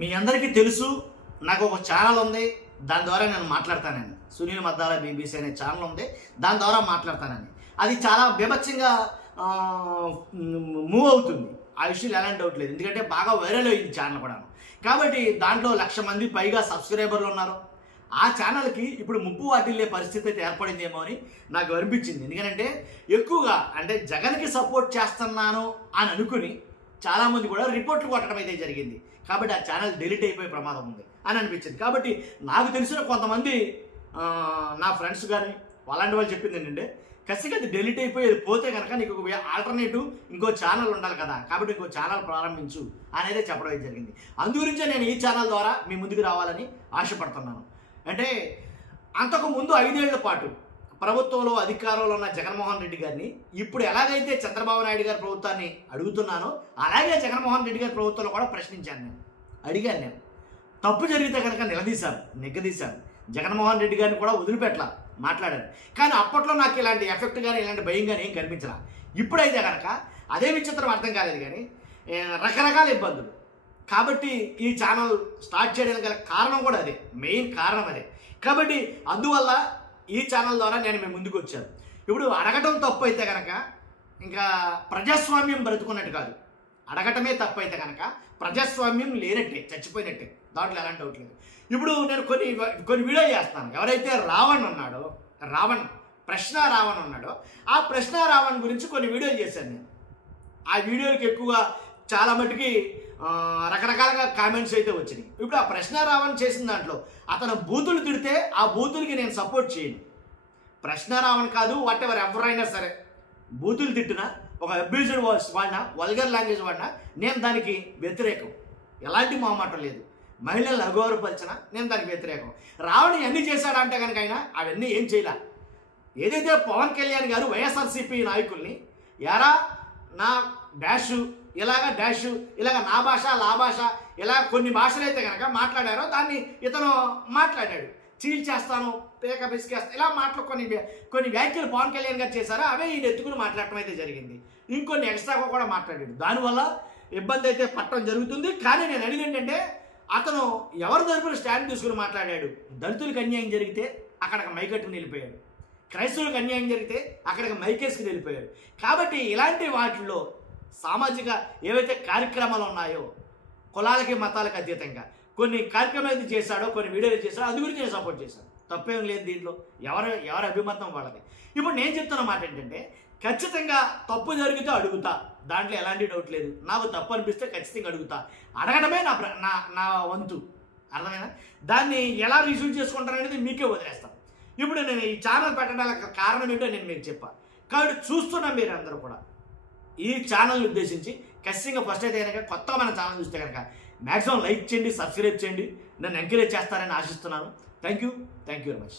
మీ అందరికీ తెలుసు నాకు ఒక ఛానల్ ఉంది. దాని ద్వారా నేను మాట్లాడతానని. సునీల్ మద్దాల బీబీసీ అనే ఛానల్ ఉంది. దాని ద్వారా మాట్లాడతానని. అది చాలా బీభత్సంగా మూవ్ అవుతుంది. ఆ విషయంలో ఎలాంటి డౌట్ లేదు. ఎందుకంటే బాగా వైరల్ అయింది ఛానల్ కూడా. కాబట్టి దాంట్లో 1,00,000 మంది పైగా సబ్స్క్రైబర్లు ఉన్నారు. ఆ ఛానల్కి ఇప్పుడు ముప్పు వాటిల్లే పరిస్థితి అయితే ఏర్పడిందేమో అని నాకు అనిపించింది. ఎందుకంటే ఎక్కువగా అంటే జగన్కి సపోర్ట్ చేస్తున్నాను అని అనుకుని చాలామంది కూడా రిపోర్ట్లు కొట్టడం అయితే జరిగింది. కాబట్టి ఆ ఛానల్ డిలీట్ అయిపోయే ప్రమాదం ఉంది అని అనిపించింది. కాబట్టి నాకు తెలిసిన కొంతమంది నా ఫ్రెండ్స్ కానీ అలాంటి వాళ్ళు చెప్పింది ఏంటంటే, ఖచ్చితంగా అది డిలీట్ అయిపోయేది పోతే కనుక నీకు ఒక ఆల్టర్నేటివ్ ఇంకో ఛానల్ ఉండాలి కదా, కాబట్టి ఇంకో ఛానల్ ప్రారంభించు అనేది చెప్పడం అయితే జరిగింది. అందుగురించే నేను ఈ ఛానల్ ద్వారా మీ ముందుకు రావాలని ఆశపడుతున్నాను. అంటే అంతకుముందు 5 ఏళ్ల పాటు ప్రభుత్వంలో అధికారంలో ఉన్న జగన్మోహన్ రెడ్డి గారిని ఇప్పుడు ఎలాగైతే చంద్రబాబు నాయుడు గారి ప్రభుత్వాన్ని అడుగుతున్నానో అలాగే జగన్మోహన్ రెడ్డి గారి ప్రభుత్వంలో కూడా ప్రశ్నించాను. అడిగాను. నేను తప్పు జరిగితే కనుక నిగ్గదీశాను. జగన్మోహన్ రెడ్డి గారిని కూడా వదిలిపెట్టలా, మాట్లాడాను. కానీ అప్పట్లో నాకు ఇలాంటి ఎఫెక్ట్ కానీ ఇలాంటి భయం కానీ ఏం కనిపించలా. ఇప్పుడైతే కనుక అదే విచిత్రం అర్థం కాలేదు కానీ రకరకాల ఇబ్బందులు. కాబట్టి ఈ ఛానల్ స్టార్ట్ చేయడానికి గల కారణం కూడా అదే, మెయిన్ కారణం అదే. కాబట్టి అందువల్ల ఈ ఛానల్ ద్వారా నేను మీ ముందుకు వచ్చాను. ఇప్పుడు అడగటం తప్పు అయితే కనుక ఇంకా ప్రజాస్వామ్యం బ్రతుకున్నట్టు కాదు. అడగటమే తప్పు అయితే కనుక ప్రజాస్వామ్యం లేనట్టే, చచ్చిపోయినట్టే. దాంట్లో ఎలాంటి డౌట్ లేదు. ఇప్పుడు నేను కొన్ని వీడియో చేస్తాను. ఎవరైతే రావణ్ ప్రశ్న రావణ్ ఉన్నాడో ఆ ప్రశ్న రావణ్ గురించి కొన్ని వీడియోలు చేశాను నేను. ఆ వీడియోకి ఎక్కువగా చాలా మటుకి రకరకాలుగా కామెంట్స్ అయితే వచ్చినాయి. ఇప్పుడు ఆ ప్రశ్న రావణ్ చేసిన దాంట్లో అతను బూతులు తిడితే ఆ బూతులకి నేను సపోర్ట్ చేయను. ప్రశ్న రావణ్ కాదు, వాట్ ఎవర్ ఎవరైనా సరే బూతులు తిట్టినా, ఒక అబ్యూజ్డ్ వర్డ్స్ వాడినా, వల్గర్ లాంగ్వేజ్ వాడినా నేను దానికి వ్యతిరేకం. ఎలాంటి మొహమాటం లేదు. మహిళలను అగౌరవపరిచినా నేను దానికి వ్యతిరేకం. రావణ్ ఎన్ని చేశాడంటే కనుక ఆయన అవన్నీ ఏం చేయలే. ఏదైతే పవన్ కళ్యాణ్ గారు వైఎస్ఆర్సీపీ నాయకుల్ని ఎరా నా డాషు ఇలాగ నా భాష లా భాష ఇలా కొన్ని భాషలు అయితే కనుక మాట్లాడారో దాన్ని ఇతను మాట్లాడాడు. చీల్చేస్తాను, పేక బిసికేస్తాను, ఇలా మాటలు కొన్ని వ్యాఖ్యలు పవన్ కళ్యాణ్ గారు చేశారో అవే ఈయన ఎత్తుకుని మాట్లాడటం అయితే జరిగింది. ఇంకొన్ని ఎక్స్ట్రాగా కూడా మాట్లాడాడు. దానివల్ల ఇబ్బంది అయితే పట్టడం జరుగుతుంది. కానీ నేను అడిగింది ఏంటంటే, అతను ఎవరి తరపున స్టాండ్ తీసుకుని మాట్లాడాడు. దళితులకు అన్యాయం జరిగితే అక్కడికి మైకట్టుకుని వెళ్ళిపోయాడు. క్రైస్తవులకు అన్యాయం జరిగితే అక్కడికి మైకేసుకుని వెళ్ళిపోయాడు. కాబట్టి ఇలాంటి వాటిల్లో సామాజిక ఏవైతే కార్యక్రమాలు ఉన్నాయో కులాలకి మతాలకు అతీతంగా కొన్ని కార్యక్రమాలు అయితే చేశాడో, కొన్ని వీడియోలు చేశాడో, అది గురించి నేను సపోర్ట్ చేశాను. తప్పేం లేదు దీంట్లో. ఎవరి అభిమతం వాళ్ళకి. ఇప్పుడు నేను చెప్తున్న మాట ఏంటంటే, ఖచ్చితంగా తప్పు జరిగితే అడుగుతా, దాంట్లో ఎలాంటి డౌట్ లేదు. నాకు తప్పు అనిపిస్తే ఖచ్చితంగా అడుగుతా. అడగడమే నా వంతు. అర్థమైనా? దాన్ని ఎలా రిసీవ్ చేసుకుంటారనేది మీకే వదిలేస్తాను. ఇప్పుడు నేను ఈ ఛానల్ పెట్టడానికి కారణం ఏంటో నేను మీకు చెప్పాను. కాబట్టి చూస్తున్న మీరు అందరూ కూడా ఈ ఛానల్ని ఉద్దేశించి ఖచ్చితంగా ఫస్ట్ అయితే కనుక కొత్తగా మన ఛానల్ చూస్తే కనుక మ్యాక్సిమం లైక్ చేయండి, సబ్స్క్రైబ్ చేయండి. నన్ను ఎంకరేజ్ చేస్తారని ఆశిస్తున్నాను. Thank you very much.